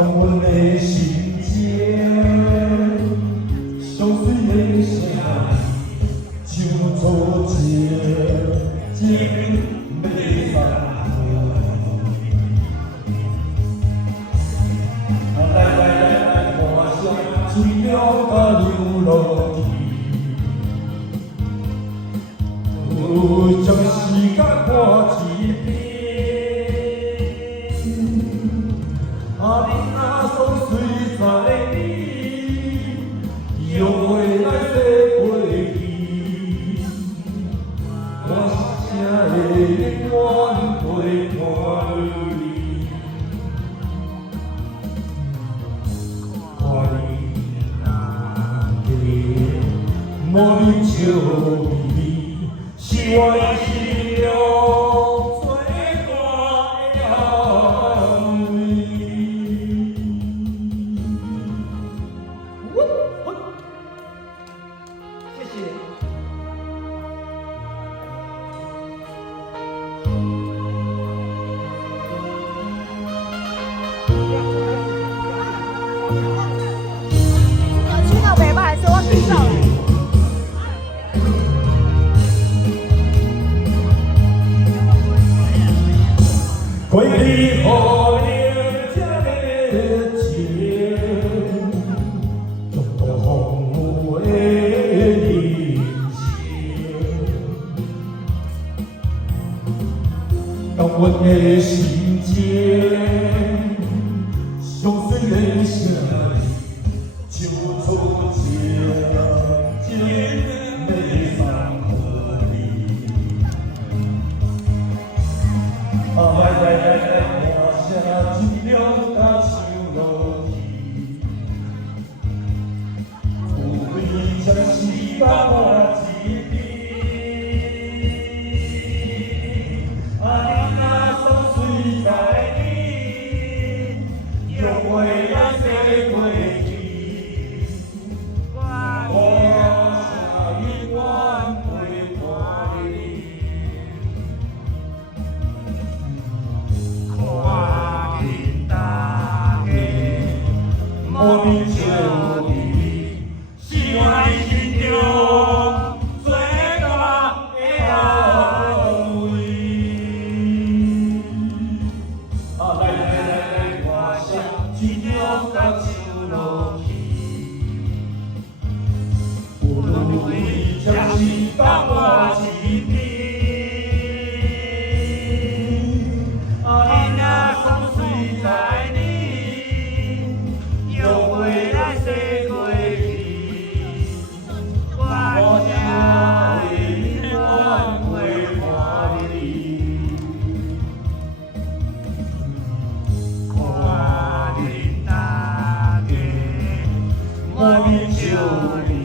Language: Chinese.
当阮的心间，相随的声，像初情，情袂散。来，看声水流甲流落去，将时间看一遍。 啊，你若总随在你，又会来说过去，我声的愿陪伴你，看你那个莫名笑眯眯，是我的心中。 去到北吧，还是我去到嘞？回忆互你这个情，中途风雨的人生，当阮的心间，相随的声，像初情，情袂散互你。来，看声水流甲唱落去，有对将时间看一遍。啊，你若总随在你，又会来说过去，我声永远陪伴你。 莫名笑你，是我的心中最大的安慰。啊，来，看声水流甲唱落去，有对将时间看一遍。 莫名笑你。